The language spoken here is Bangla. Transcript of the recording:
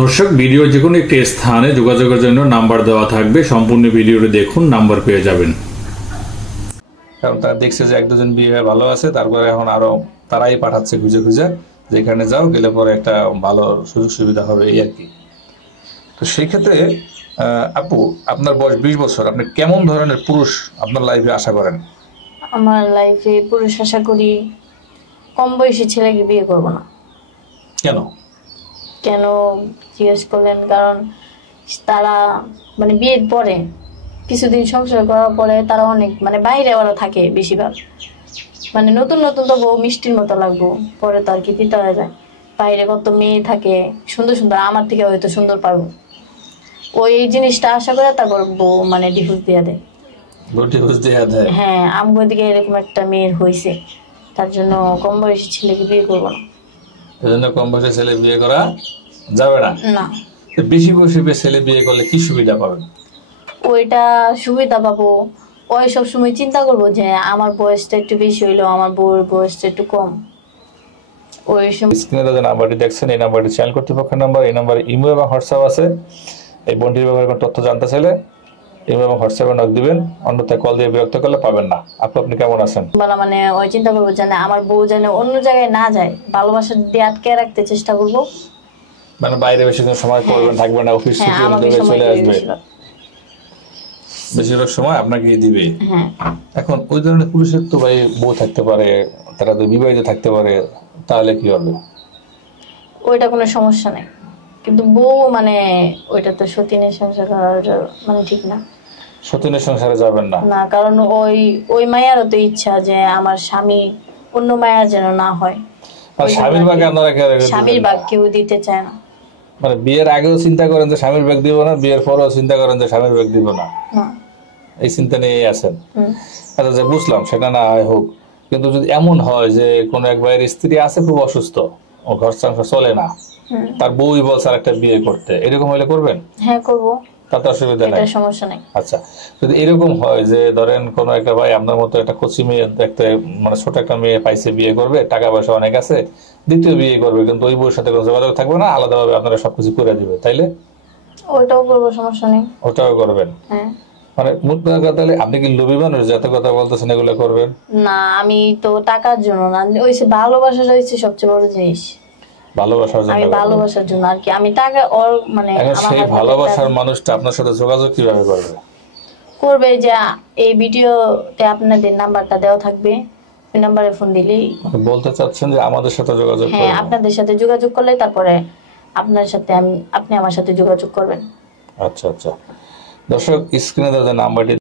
দর্শক ভিডিও যে কোনো একটি স্থানে যোগাযোগের জন্য নাম্বার দেওয়া থাকবে, সম্পূর্ণ ভিডিওটি দেখুন, নাম্বার পেয়ে যাবেন। কারণ তারা দেখছে যে এক দুজন বিয়ে হয়ে ভালো আছে, তারপরে এখন আরো তারাই পাঠাচ্ছে খুঁজে খুঁজে, যেখানে যাও গেলে পরে একটা ভালো সুযোগ সুবিধা হবে এই আর কি। তো সেই ক্ষেত্রে আপু, আপনার বয়স 20 বছর, আপনি কেমন ধরনের পুরুষ আপনার লাইফে আশা করেন? আমার লাইফে পুরুষ আশা করি কম বয়সী ছেলেকে বিয়ে করব না। কেন? কেন জিজ্ঞেস করলেন? কারণ তারা মানে বিয়ের পরে কিছুদিন সংসার করার পরে তারা অনেক বাইরে ওরা থাকে বেশিরভাগ, নতুন নতুন তো বউ মিষ্টির মতো লাগবো, পরে তো আর কি দিতে হয়ে যায়। বাইরে কত মেয়ে থাকে সুন্দর সুন্দর, আমার থেকে হয়তো সুন্দর পারবো, ওই জিনিসটা আশা করে তারপর বউ ডিভোর্স দিয়ে দেয়। হ্যাঁ, আমগো দিকে এরকম একটা মেয়ের হয়েছে, তার জন্য কম বয়সী ছেলেকে বিয়ে করবো না। এজন্য কম বয়সী ছেলে বিয়ে করা যাবে না। না, বেশি বয়সী ছেলে বিয়ে করলে কি সুবিধা পাবেন? ওইটা সুবিধা পাবো, ওই সব সময় চিন্তা করবো যে আমার বয়সটা একটু বেশি হইলো, আমার বউয়ের বয়সটা একটু কম। ওই সময় স্ক্রিনে যে নাম্বারটি দেখছেন, এই নাম্বারটি চ্যানেল কর্তৃপক্ষের নাম্বার। এই নাম্বারে ইমো এবং হোয়াটসঅ্যাপ আছে। এই বন্টির ব্যাপারে কোনো তথ্য জানতে চাইলে ইমো এবং হোয়াটসঅ্যাপে নক দিবেন, অন্যথায় কল দিয়ে বিরক্ত করলে পাবেন না। আপনি কেমন আছেন? ওই চিন্তা করবো যেন আমার বউ যেন অন্য জায়গায় না যায়, ভালোবাসা দিয়ে আটকে রাখতে চেষ্টা করবো। বাইরে বেশি সময় করবেন, থাকবেন না, অফিস ছুটি হয়ে চলে আসবে, বেশিরভাগ সময় আপনাকে দিবে। এখন ওই ধরনের পুরুষের তো ভাই বউ থাকতে পারে, তারা তো বিবাহিত থাকতে পারে, তাহলে কি হবে? ওইটা কোনো সমস্যা নেই, কিন্তু বউ ওইটা তো সতীনের সংসার করার ঠিক না। সতীনের সংসারে যাবেন না? না, কারণ ওই মায়েরও তো ইচ্ছা যে আমার স্বামী অন্য মায়া যেন না হয়। স্বামীর ভাগে আপনারা স্বামীর ভাগ কেউ দিতে চায় না। বিয়ের আগেও চিন্তা করেন যে স্বামীর ভাগ দিব না, বিয়ের পরেও চিন্তা করেন যে স্বামীর ভাগ দিব না, এই চিন্তা নিয়ে আছেন। আচ্ছা, যে বুঝলাম সেটা না হয় হোক, কিন্তু যদি এমন হয় যে কোনো এক ভাইয়ের স্ত্রী আছে খুব অসুস্থ, ও ঘর সংসার চলে না, তার বউই বলছে আর একটা বিয়ে করতে, এরকম হলে করবেন? হ্যাঁ, করবো, তাতে অসুবিধা নাই, সমস্যা নাই। আচ্ছা, যদি এরকম হয় যে ধরেন কোন একটা ভাই আপনার মতো একটা কচি মেয়ে দেখতে, ছোট একটা মেয়ে পাইছে, বিয়ে করবে, টাকা পয়সা অনেক আছে, দ্বিতীয় বিয়ে করবে, কিন্তু ওই বউর সাথে কোনো যোগাযোগ থাকবে না, আলাদাভাবে আপনারা সবকিছু করে দিবে, তাইলে ওইটাও করবো, সমস্যা নেই। ওটাও করবেন? হ্যাঁ। তাহলে আপনি কি লোভী মানুষ, যত কথা বলতেছেন এগুলো করবেন? না, আমি তো টাকার জন্য না, ওই ভালোবাসাটা হচ্ছে সবচেয়ে বড় জিনিস। ভালোবাসার জন্য? আমি ভালোবাসার জন্য আর কি, আমি টাকা ওর সেই ভালোবাসার মানুষটা আপনার সাথে যোগাযোগ কিভাবে করবে? যে এই ভিডিওতে আপনাদের নাম্বারটা দেওয়া থাকবে, ওই নাম্বারে ফোন দিলেই। বলতে চাচ্ছেন যে আমাদের সাথে যোগাযোগ করবে? হ্যাঁ, আপনাদের সাথে যোগাযোগ করলে তারপরে আপনার সাথে আপনি আমার সাথে যোগাযোগ করবেন। আচ্ছা আচ্ছা, দর্শক স্ক্রিনে যে নাম্বারটি